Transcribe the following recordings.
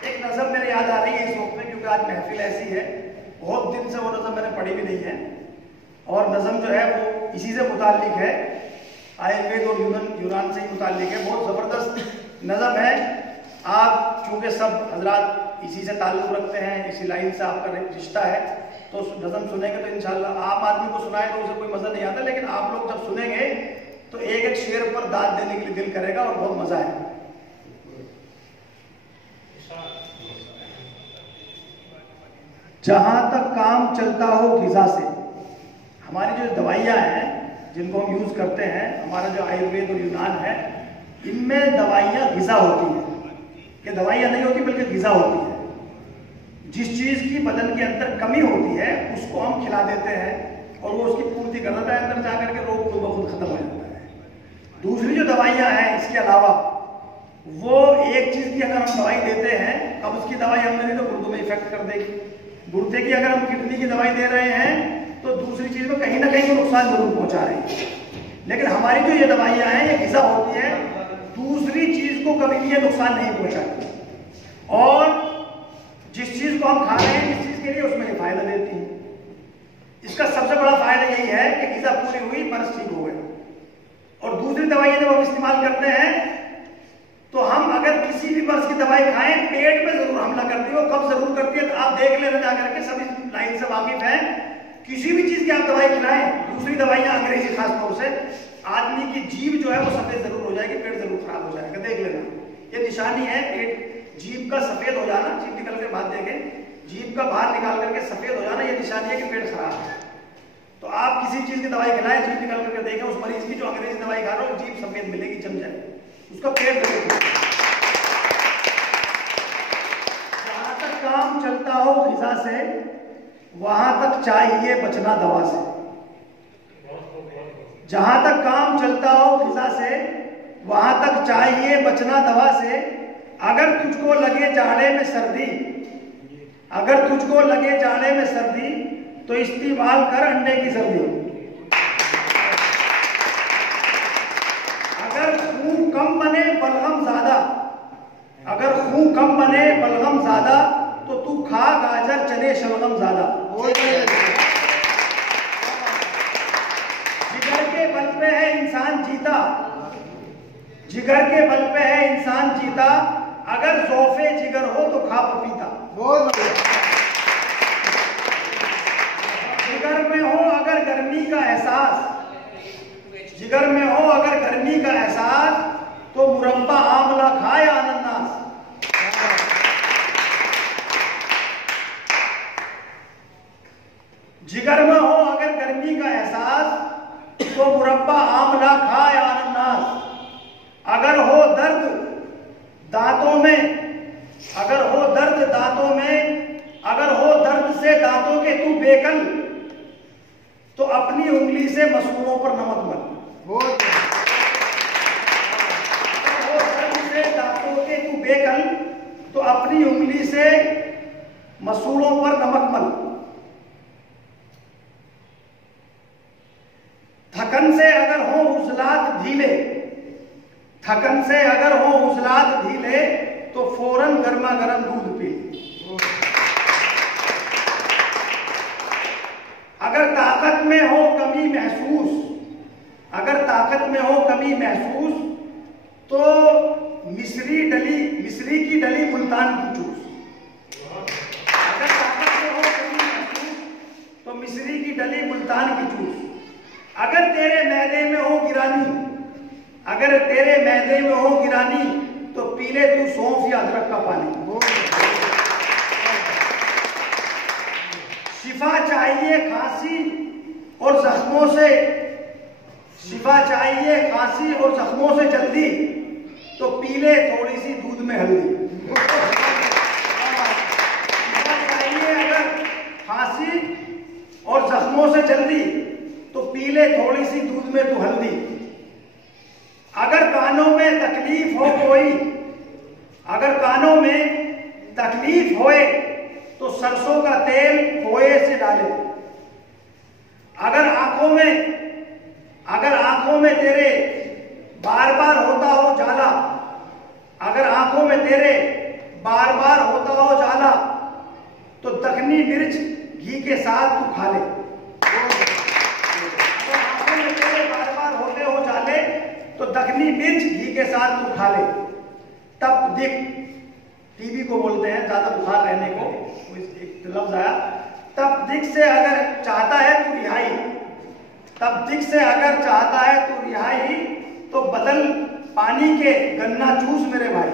एक नज़म मेरे याद आ रही है इस वक्त में, क्योंकि आज महफिल ऐसी है, बहुत दिन से वो नज़म मैंने पढ़ी भी नहीं है, और नज़म जो है वो इसी से मुताल्लिक है, आयुर्वेद और यूनान से ही मुताल्लिक है। बहुत ज़बरदस्त नज़म है। आप चूँकि सब हजरात इसी से ताल्लुक़ रखते हैं, इसी लाइन से आपका रिश्ता है, तो नज़म सुनेंगे तो इंशाल्लाह आम आदमी को सुनाए तो उसे कोई मज़ा नहीं आता, लेकिन आप लोग जब सुनेंगे तो एक एक शेर पर दाद देने के लिए दिल करेगा और बहुत मज़ा है। जहाँ तक काम चलता हो ग़िज़ा से, हमारी जो दवाइयाँ हैं जिनको हम यूज़ करते हैं, हमारा जो आयुर्वेद और यूनान है, इनमें दवाइयाँ ग़िज़ा होती हैं। ये दवाइयाँ नहीं होती बल्कि ग़िज़ा होती है। जिस चीज़ की बदन के अंदर कमी होती है उसको हम खिला देते हैं और वो उसकी पूर्ति कर देता है, अंदर जाकर के रोग खुद ब खुद खत्म हो जाता है। दूसरी जो दवाइयाँ हैं इसके अलावा, वो एक चीज़ की अगर हम दवाई देते हैं, अब उसकी दवाई हमने दी तो गुर्दों में इफेक्ट कर देगी। गुर्दे की अगर हम किडनी की दवाई दे रहे हैं तो दूसरी चीज़ में कहीं ना कहीं तो नुकसान जरूर पहुंचा रही है। लेकिन हमारी जो ये दवाइयाँ हैं ये ग़िज़ा होती है, दूसरी चीज़ को कभी भी ये नुकसान नहीं पहुंचाती, और जिस चीज़ को हम खा रहे हैं, जिस चीज़ के लिए, उसमें ये फायदा देती है। इसका सबसे बड़ा फायदा यही है कि ग़िज़ा पूरी हुई, मर्ज़ ठीक हो गए। और दूसरी दवाइयाँ जब हम इस्तेमाल करते हैं तो हम अगर किसी भी मर्ज़ की दवाई खाएं, पेट में जरूर हमला करती है। वो कब जरूर करती है तो आप देख लेना जाकर के, सभी लाइन से वाकिफ हैं। किसी भी चीज़ की आप दवाई खिलाएं, दूसरी दवाइयाँ अंग्रेजी खासतौर से, आदमी की जीभ जो है वो सफेद जरूर हो जाएगी, पेट जरूर खराब हो जाएगा। देख लेना, ये निशानी है पेट, जीभ का सफेद हो जाना, जीभ निकल के बाद देखें, जीभ का बाहर निकाल करके सफेद हो जाना, ये निशानी है कि पेट खराब है। तो आप किसी चीज की दवाई खिलाएं, जीभ निकाल करके देखें, उस मरीज की जो अंग्रेजी दवाई खा रहा हो जीभ सफेद मिलेगी, जम जाएगी, उसका पेट जरूर। जहां तक काम चलता हो ग़िज़ा से, वहां तक चाहिए बचना दवा से। जहां तक काम चलता हो ग़िज़ा से, वहां तक चाहिए बचना दवा से। अगर तुझको लगे जाड़े में सर्दी, अगर तुझको लगे जाड़े में सर्दी, तो इस्तेमाल कर अंडे की सर्दी। अगर खून कम बने बलगम ज्यादा, अगर खून कम बने बलगम ज्यादा, तो तू खा गाजर चने शलगम ज्यादा। जिगर के बल पे है इंसान जीता, जिगर के बल पे है इंसान जीता। अगर ज़ौफ़े जिगर हो तो खा पपीता। जिगर में हो अगर गर्मी का एहसास, जिगर में हो अगर गर्मी का एहसास, तो मुरब्बा आमला खाए अनानास। जिगर में हो अगर गर्मी का एहसास, तो मुरब्बा आमला खाए अनानास। अगर हो दर्द दांतों में, अगर हो दर्द दांतों में, अगर हो दर्द से दांतों के तू बेकल, तो अपनी उंगली से मसूड़ों पर नमक मल। अगर हो दर्द से दांतों के तू बेकल, तो अपनी उंगली से मसूड़ों पर नमक मल। थकन से अगर हो उजलात ढीले, थकन से अगर हो उजलात ढीले, तो फौरन गर्मा गर्म दूध पी। अगर ताकत में हो कमी महसूस, अगर ताकत में हो कमी महसूस, तो मिस्री की डली मुल्तान की चूस। अगर ताकत में हो कमी महसूस, तो मिस्री की डली मुल्तान की चूस। अगर तेरे मैदे में हो गिरानी, अगर तेरे मैदे में हो गिरानी, तो पी ले तू सौंफ या अदरक का पानी। शिफा चाहिए खांसी और जख्मों से, शिफा चाहिए खांसी और जख्मों से जल्दी, तो पी ले थोड़ी सी दूध में हल्दी। शिफा चाहिए अगर खांसी और जख्मों से जल्दी, तो पी ले थोड़ी सी दूध में तू हल्दी। अगर कानों में तकलीफ हो कोई, अगर कानों में तकलीफ होए, तो सरसों का तेल खोए से डाले। अगर आंखों में तेरे बार बार होता हो जाला, अगर आंखों में तेरे बार बार होता हो जाला, तो दखनी मिर्च घी के साथ तू खा ले। बार बार होते हो जाले, तो दखनी मिर्च घी के साथ तू खा ले। तब दिख, टीबी को बोलते हैं ज्यादा बुखार रहने को, एक लफ्ज आया, तब दिख से अगर चाहता है तू रिहाई, तब दिख से अगर चाहता है तू रिहाई, तो बदल पानी के गन्ना जूस मेरे भाई।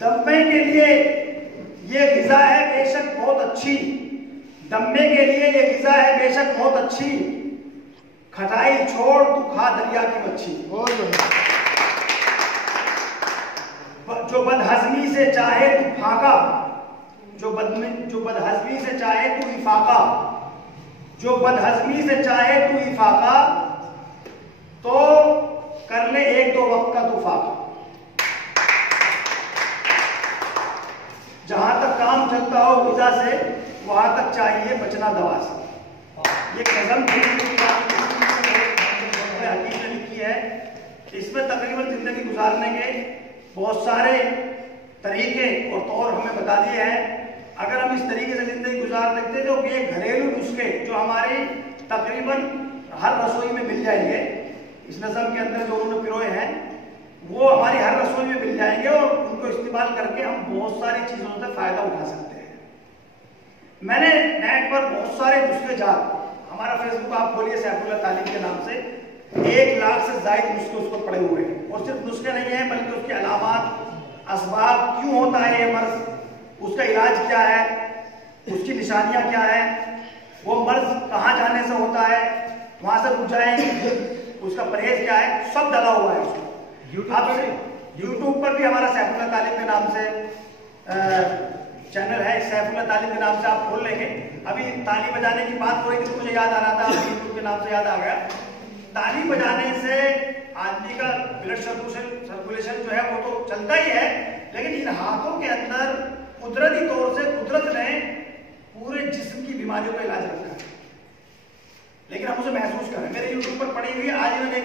दम्मे के लिए ये ग़िज़ा है बेशक बहुत अच्छी, दम्मे के लिए ये ग़िज़ा है बेशक बहुत अच्छी, खटाई छोड़ तू खा दरिया की मच्छी। जो बदहजमी से चाहे तू फाका, जो बदहजमी से चाहे तू इफाका, जो बदहजमी से चाहे तू इफाका, तो कर ले एक दो वक्त का तू फाका। जहां तक काम चलता हो ग़िज़ा से, वहां तक चाहिए बचना दवा से। ये कदम हकीम ने लिखी है, इसमें तकरीबन जिंदगी गुजारने के बहुत सारे तरीके और तौर हमें बता दिए हैं। अगर हम इस तरीके से जिंदगी गुजार सकते तो ये घरेलू नुस्खे जो हमारी तकरीबन हर रसोई में मिल जाएंगे, इस नज़म के अंदर जो उन्होंने पिरोए हैं वो हमारी हर रसोई में मिल जाएंगे और उनको इस्तेमाल करके हम बहुत सारी चीज़ों से फ़ायदा उठा सकते हैं। मैंने नेट पर बहुत सारे नुस्खे जात, हमारा फेसबुक आप खोलिए सैफुल्लाह तालीम के नाम से, 1 लाख से ज़ायद नुस्खे उस पर पड़े हुए हैं। और सिर्फ नुस्खे नहीं है बल्कि उसके अलामात, असबाब, क्यों होता है ये मर्ज, उसका इलाज क्या है, उसकी निशानियां क्या है, वो मर्ज कहाँ जाने से होता है, वहां से रुक जाएंगे, उसका परहेज क्या है, सब डाला हुआ है उसको। यूट्यूब पर भी हमारा सैफुल्लाह तालीम के नाम से चैनल है, सैफुल्लाह तालीम के नाम से आप खोल लेंगे। अभी ताली बजाने की बात हो रही थी तो मुझे याद आ रहा था, यूट्यूब के नाम से याद आ गया। ताली बजाने से आदमी का ब्लड सर्कुलेशन जो है वो तो चलता ही है, लेकिन इन हाथों के अंदर कुदरती तौर से कुदरत ने पूरे जिस्म की बीमारियों का इलाज रखा है, लेकिन हम उसे महसूस करें। मेरे यूट्यूब पर पड़ी हुई आज मैंने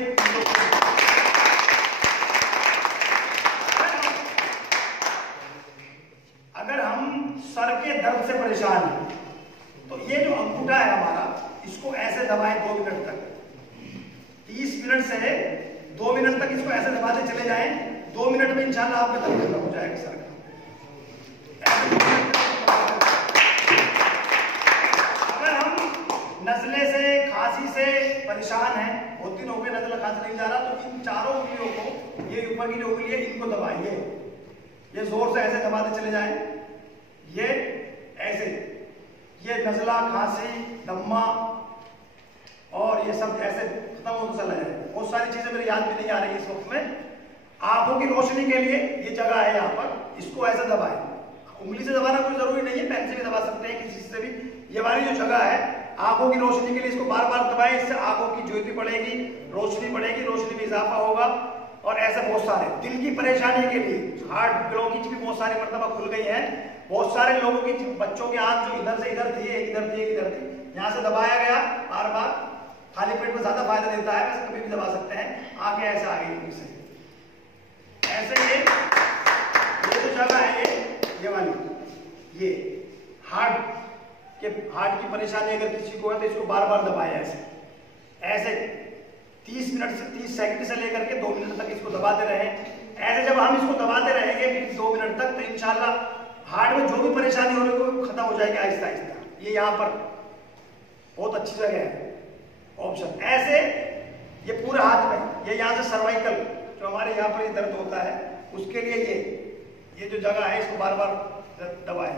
अगर हम सर के दर्द से परेशान हैं तो ये जो अंगूठा है हमारा, इसको ऐसे दबाएं 2 मिनट तक, 30 मिनट से 2 मिनट तक इसको ऐसे दबाते चले जाएं, 2 मिनट में इंशाल्लाह आपका दर्द खत्म हो जाएगा सर का। अगर हम नज़ले से, खांसी से परेशान हैं, बहुत दिन हो गए नज़ला खांसी नहीं जा रहा, तो इन चारों उंगलियों को, ये ऊपर की जो उंगली है इनको दबाइए, ये जोर से ऐसे दबाते चले जाएं, ये ऐसे, ये नज़ला, खांसी, दम्मा और ये सब ऐसे खत्म होता चला जाए। बहुत सारी चीजें मेरी याद भी नहीं आ रही इस वक्त में। आंखों की रोशनी के लिए ये जगह है यहाँ पर, इसको ऐसे दबाएं, उंगली से दबाना कोई जरूरी नहीं है, पेन से भी दबा सकते हैं, किसी से भी। ये वाली जो जगह है आंखों की रोशनी के लिए, इसको बार बार दबाएं, इससे आंखों की ज्योति बढ़ेगी, रोशनी बढ़ेगी, रोशनी में इजाफा होगा। और ऐसे बहुत सारे दिल की परेशानी के लिए, हार्ट ब्लॉकेज भी बहुत सारी मरतबा खुल गई है, बहुत सारे लोगों की, बच्चों की आंख जो इधर से इधर थी, एक इधर थी, एक इधर थी, यहाँ से दबाया गया बार बार, खाली पेट में ज्यादा फायदा देता है, वैसे कभी भी दबा सकते हैं। आंखें ऐसे आ गई से ऐसे, ये जो जगह है ये वाली, ये हार्ट की परेशानी अगर किसी को है तो इसको बार बार दबाए ऐसे 30 मिनट से 30 सेकंड से लेकर के 2 मिनट तक इसको दबाते रहे। ऐसे जब हम इसको दबाते रहेंगे 2 मिनट तक, तो इंशाल्लाह हार्ट में जो भी परेशानी हो रही है वो खत्म हो जाएगी आहिस्ता आहिस्ता। ये यहाँ पर बहुत अच्छी जगह है ऑप्शन। ऐसे ये पूरे हाथ में, ये यहाँ से सर्वाइकल जो हमारे यहाँ पर ये दर्द होता है उसके लिए ये जो जगह है इसको बार बार दबाएं।